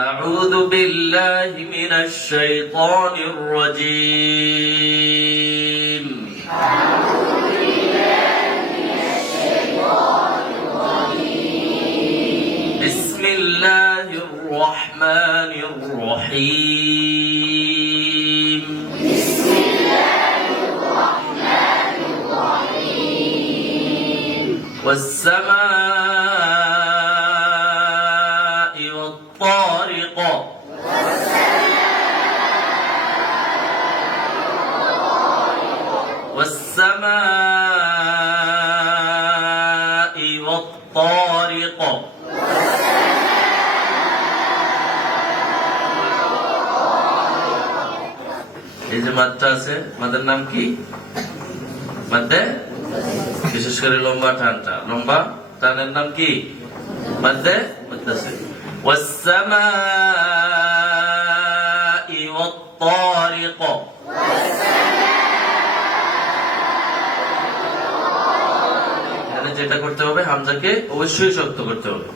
أعوذ بالله من الشيطان الرجيم بسم الله الرحمن الرحيم والسماء والطارق والسماء والطارق এই যে মাদটা আছে, মাদের নাম কি? মাদে বিশেষ করে লম্বা টানটা, লম্বা টানের নাম কি? মাদে মুত্তাসিল। ওয়াস-সামাই ওয়াত-তারিক, এখানে যেটা করতে হবে, হামজাকে অবশ্যই শক্ত করতে হবে।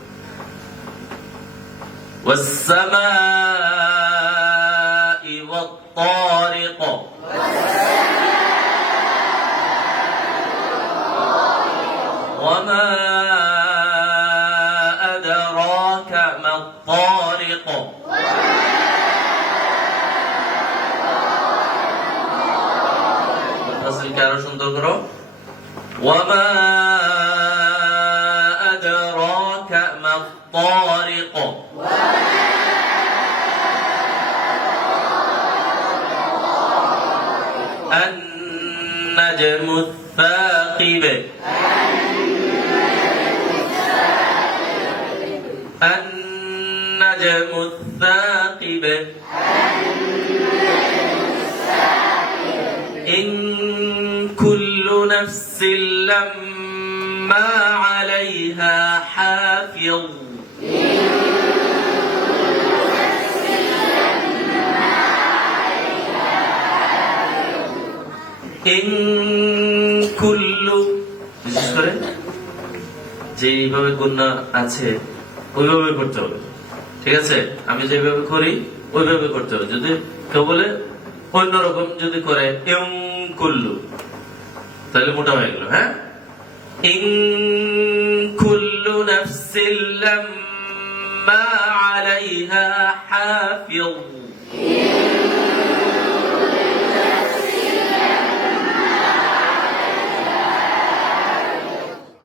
ওয়াস-সামাই ওয়াত-তারিক, وما أدراك ما الطارق متصل كارو সুন্দর করো। وما أدراك ما الطارق النجم الثاقب النجم الثاقب إن كل نفس لما عليها حافظ إن كل বিশেষ করে যেইভাবে গুণা আছে ওইভাবে করতে হবে, ঠিক আছে? আমি যেভাবে করি ওইভাবে করতে হবে। যদি কেউ বলে অন্যরকম যদি করে এম কুল্লু, তাহলে মোটা হয়ে গেল। হ্যাঁ, ইন কুল্লু নাফসিন লাম